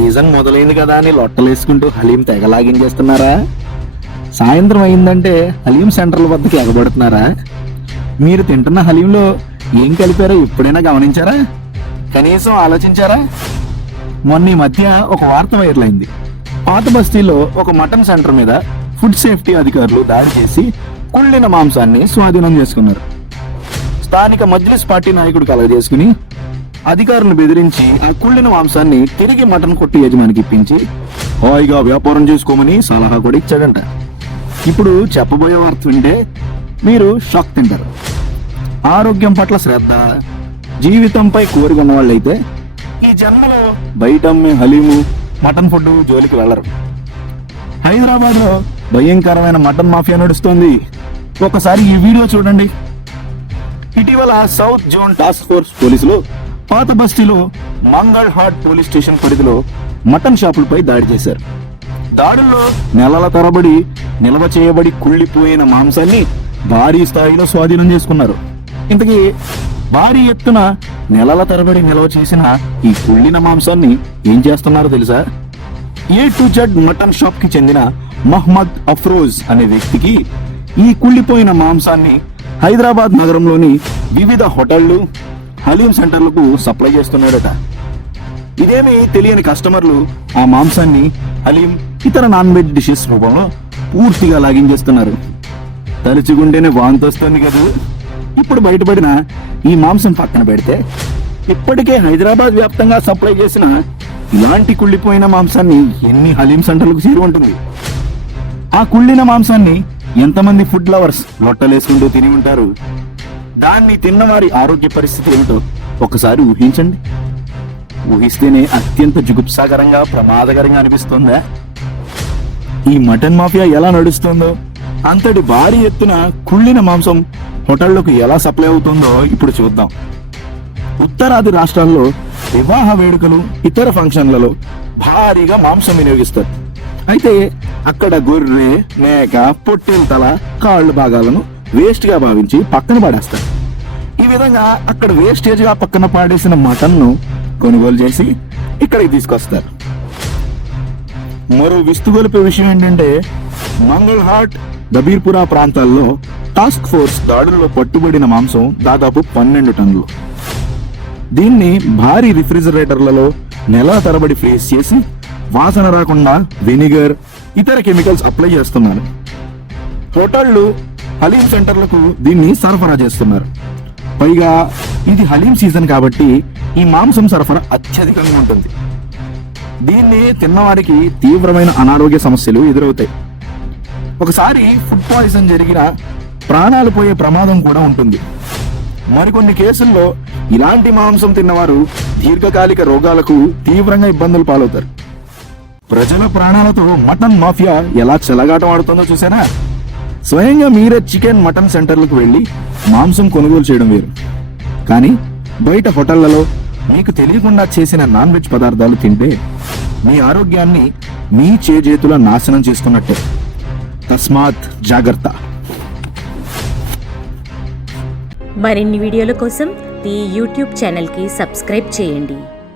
Season మొదలైంది కదా అని లొట్టలేసుకుంటూ హలీం తెగలాగించేస్తున్నారా సాయంత్రం అయిందంటే హలీం సెంటర్ల వద్దకు ఎగబడుతున్నారా? మీరు తింటున్న హలీంలో ఏం కలిపారో ఎప్పుడైనా గమనించారా? కనీసం ఆలోచించారా? మొన్న ఈ మధ్య ఒక వార్త వైరల్ అయింది పాత బస్తీలో ఒక మటన్ సెంటర్ మీద ఫుడ్ సేఫ్టీ అధికారులు దాడి చేసి కుళ్ళిన మాంసాన్ని స్వాధీనం చేసుకున్నారు. స్థానిక మజ్లిస్ పార్టీ నాయకుడు కలగజేసుకుని అధికారులను బెదిరించి ఆ కుళ్ళిన మాంసాన్ని తిరిగి మటన్ కొట్టి యజమానికి ఇప్పించి హాయిగా వ్యాపారం చేసుకోమని సలహా కూడా ఇచ్చాడంట. ఇప్పుడు చెప్పబోయే వార్త వింటే మీరు షాక్ తింటారు. ఆరోగ్యం పట్ల శ్రద్ధ జీవితంపై కోరిక ఉన్న వాళ్ళైతే ఈ జన్మలో బయట అమ్మే హలీము మటన్ ఫుడ్ జోలికి వెళ్ళరు హైదరాబాద్లో భయంకరమైన మటన్ మాఫియా నడుస్తుంది. ఒకసారి ఈ వీడియో చూడండి. ఇటీవల సౌత్ జోన్ టాస్క్ ఫోర్స్ పోలీసులు పాత బస్తీలో మంగళ్ హాట్ పోలీస్ స్టేషన్ పరిధిలో మటన్ షాపులపై దాడి చేశారు. దాడుల్లో నెలల తరబడి నిల్వ చేయబడి కుళ్ళిపోయిన మాంసాన్ని భారీ స్థాయిలో స్వాధీనం చేసుకున్నారు. ఇంతకీ భారీ ఎత్తున నెలల తరబడి నిల్వ చేసిన ఈ కుళ్ళిన మాంసాన్ని ఏం చేస్తున్నారో తెలుసా? ఏ టు జెడ్ మటన్ షాప్కి చెందిన మహ్మద్ అఫ్రోజ్ అనే వ్యక్తికి ఈ కుళ్ళిపోయిన మాంసాన్ని హైదరాబాద్ నగరంలోని వివిధ హోటళ్ళు హలీం సెంటర్లకు సప్లై చేస్తున్నాడట. ఇదేమి తెలియని కస్టమర్లు ఆ మాంసాన్ని హలీం ఇతర నాన్ వెజ్ డిషెస్ రూపంలో పూర్తిగా లాగించేస్తున్నారు తలుచుకుంటేనే వాంతొస్తుంది కదా. ఇప్పుడు బయటపడిన ఈ మాంసం పక్కన పెడితే ఇప్పటికే హైదరాబాద్ వ్యాప్తంగా సప్లై చేసిన ఇలాంటి కుళ్ళిపోయిన మాంసాన్ని ఎన్ని హలీం సెంటర్లకు చేరి ఉంటుంది? ఆ కుళ్ళిన మాంసాన్ని ఎంతమంది ఫుడ్ లవర్స్ లొట్టలేసుకుంటూ తిని ఉంటారు? దాన్ని తిన్నవారి ఆరోగ్య పరిస్థితి ఏమిటో ఒకసారి ఊహించండి. ఊహిస్తేనే అత్యంత జుగుప్సాకరంగా ప్రమాదకరంగా అనిపిస్తుందా? ఈ మటన్ మాఫియా ఎలా నడుస్తుందో అంతటి భారీ ఎత్తున కుళ్ళిన మాంసం హోటళ్ళకు ఎలా సప్లై అవుతుందో ఇప్పుడు చూద్దాం. ఉత్తరాది రాష్ట్రాల్లో వివాహ వేడుకలు ఇతర ఫంక్షన్లలో భారీగా మాంసం వినియోగిస్తారు. అయితే అక్కడ గొర్రె మేక పొట్టేల తల కాళ్ళు భాగాలను వేస్ట్గా భావించి పక్కన పడేస్తారు. విధంగా అక్కడ వేస్టేజ్గా పక్కన పాడేసిన మటన్ను కొనుగోలు చేసి ఇక్కడికి తీసుకొస్తారు. మరో విస్తుగొలిపే విషయం ఏంటంటే మంగళ్ హాట్ దబీర్పురా ప్రాంతాల్లో టాస్క్ ఫోర్స్ దాడుల్లో పట్టుబడిన మాంసం దాదాపు పన్నెండు టన్నులు. దీన్ని భారీ రిఫ్రిజిరేటర్లలో నెల తరబడి ఫ్రీజ్ చేసి వాసన రాకుండా వెనిగర్ ఇతర కెమికల్స్ అప్లై చేస్తున్నారు. హోటళ్ళు హలీం సెంటర్లకు దీన్ని సరఫరా చేస్తున్నారు. పైగా ఇది హలీం సీజన్ కాబట్టి ఈ మాంసం సరఫరా అత్యధికంగా ఉంటుంది. దీన్ని తిన్నవారికి తీవ్రమైన అనారోగ్య సమస్యలు ఎదురవుతాయి. ఒకసారి ఫుడ్ పాయిజన్ జరిగిన ప్రాణాలు పోయే ప్రమాదం కూడా ఉంటుంది. మరికొన్ని కేసుల్లో ఇలాంటి మాంసం తిన్నవారు దీర్ఘకాలిక రోగాలకు తీవ్రంగా ఇబ్బందులు పాలవుతారు. ప్రజల ప్రాణాలతో మటన్ మాఫియా ఎలా చెలగాటం ఆడుతుందో చూసారా? స్వయంగా మీరే చికెన్ మటన్ సెంటర్లకు వెళ్ళి మాంసం కొనుగోలు చేయడం వేరు. కానీ బయట హోటళ్ళలో మీకు తెలియకుండా చేసిన నాన్ వెజ్ పదార్థాలు తింటే మీ ఆరోగ్యాన్ని మీ చేజేతుల నాశనం చేసుకున్నట్టే తస్మాత్ జాగ్రత్త. మరిన్ని వీడియోల కోసం ఈ యూట్యూబ్ ఛానల్కి సబ్స్క్రైబ్ చేయండి.